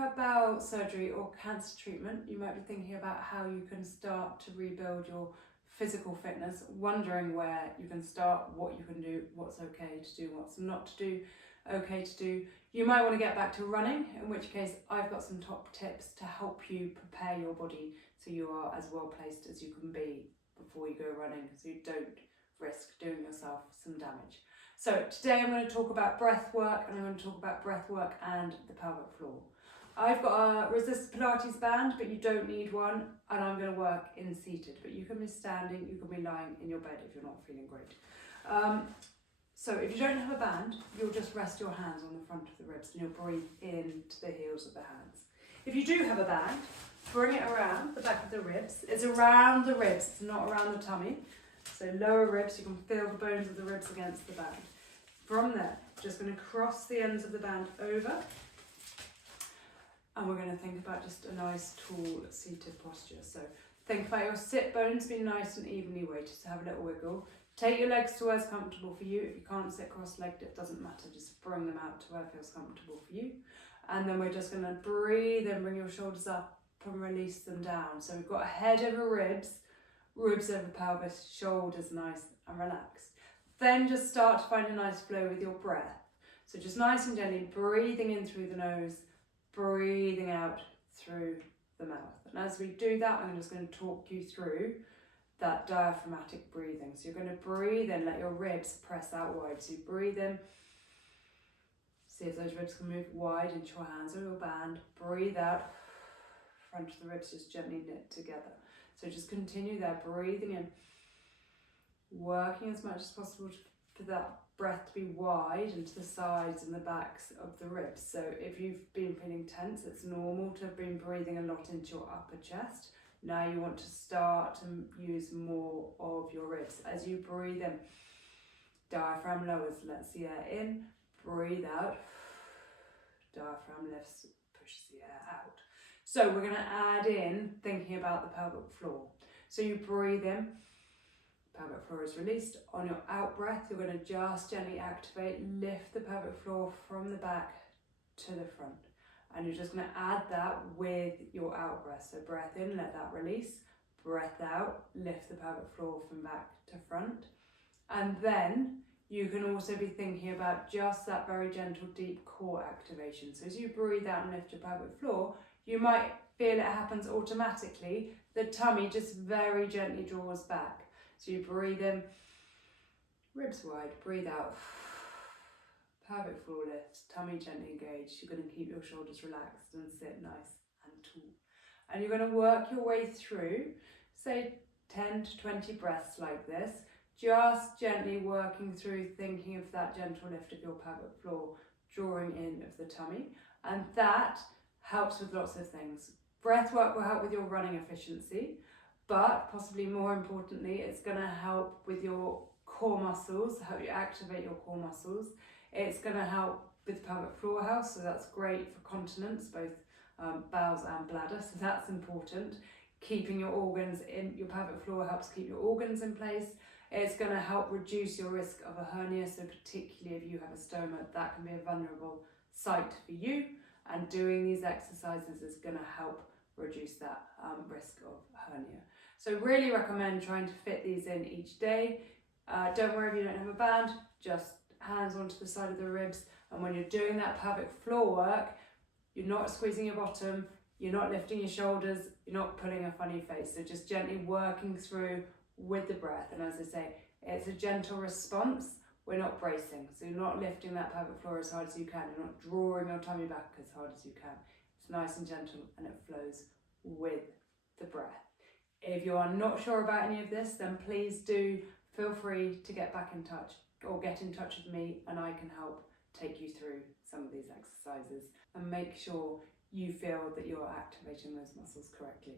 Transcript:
had bowel surgery or cancer treatment, you might be thinking about how you can start to rebuild your physical fitness, wondering where you can start, what you can do, what's okay to do, what's not to do, okay to do. You might want to get back to running, in which case I've got some top tips to help you prepare your body so you are as well placed as you can be before you go running, so you don't risk doing yourself some damage. So today I'm going to talk about breath work, and I'm going to talk about breath work and the pelvic floor. I've got a resisted Pilates band, but you don't need one, and I'm going to work in seated, but you can be standing, you can be lying in your bed if you're not feeling great. So if you don't have a band, you'll just rest your hands on the front of the ribs and you'll breathe into the heels of the hands. If you do have a band, bring it around the back of the ribs. It's around the ribs, it's not around the tummy. So lower ribs, you can feel the bones of the ribs against the band. From there, just going to cross the ends of the band over. And we're going to think about just a nice tall seated posture. So think about your sit bones being nice and evenly weighted, so have a little wiggle. Take your legs to where's comfortable for you. If you can't sit cross-legged, it doesn't matter, just bring them out to where feels comfortable for you. And then we're just going to breathe and bring your shoulders up and release them down. So we've got head over ribs, ribs over pelvis, shoulders nice and relaxed. Then just start to find a nice flow with your breath. So just nice and gently breathing in through the nose, breathing out through the mouth. And as we do that, I'm just going to talk you through that diaphragmatic breathing. So you're going to breathe in, let your ribs press out wide. So you breathe in, see if those ribs can move wide into your hands or your band. Breathe out, front of the ribs just gently knit together. So just continue there, breathing in, working as much as possible for that breath to be wide into the sides and the backs of the ribs. So if you've been feeling tense, it's normal to have been breathing a lot into your upper chest. Now you want to start to use more of your ribs. As you breathe in, diaphragm lowers, lets the air in, breathe out, diaphragm lifts, pushes the air out. So we're going to add in thinking about the pelvic floor. So you breathe in, pelvic floor is released. On your out breath, you're going to just gently activate, lift the pelvic floor from the back to the front. And you're just going to add that with your out breath. So breath in, let that release. Breath out, lift the pelvic floor from back to front. And then you can also be thinking about just that very gentle, deep core activation. So as you breathe out and lift your pelvic floor, you might feel it happens automatically. The tummy just very gently draws back. So you breathe in, ribs wide, breathe out. Pelvic floor lifts, tummy gently engaged. You're going to keep your shoulders relaxed and sit nice and tall. And you're going to work your way through, say 10 to 20 breaths like this, just gently working through, thinking of that gentle lift of your pelvic floor, drawing in of the tummy. And that helps with lots of things. Breath work will help with your running efficiency, but possibly more importantly, it's going to help with your core muscles, help you activate your core muscles. It's going to help with pelvic floor health, so that's great for continence, both bowels and bladder, so that's important. Keeping your organs in, your pelvic floor helps keep your organs in place. It's going to help reduce your risk of a hernia, so particularly if you have a stoma, that can be a vulnerable site for you, and doing these exercises is going to help reduce that risk of hernia. So really recommend trying to fit these in each day. Don't worry if you don't have a band, just hands onto the side of the ribs, and when you're doing that pelvic floor work, you're not squeezing your bottom, you're not lifting your shoulders, you're not pulling a funny face, so just gently working through with the breath. And as I say, it's a gentle response, we're not bracing, so you're not lifting that pelvic floor as hard as you can, you're not drawing your tummy back as hard as you can. It's nice and gentle and it flows with the breath. If you are not sure about any of this, then please do feel free to get back in touch or get in touch with me, and I can help take you through some of these exercises and make sure you feel that you're activating those muscles correctly.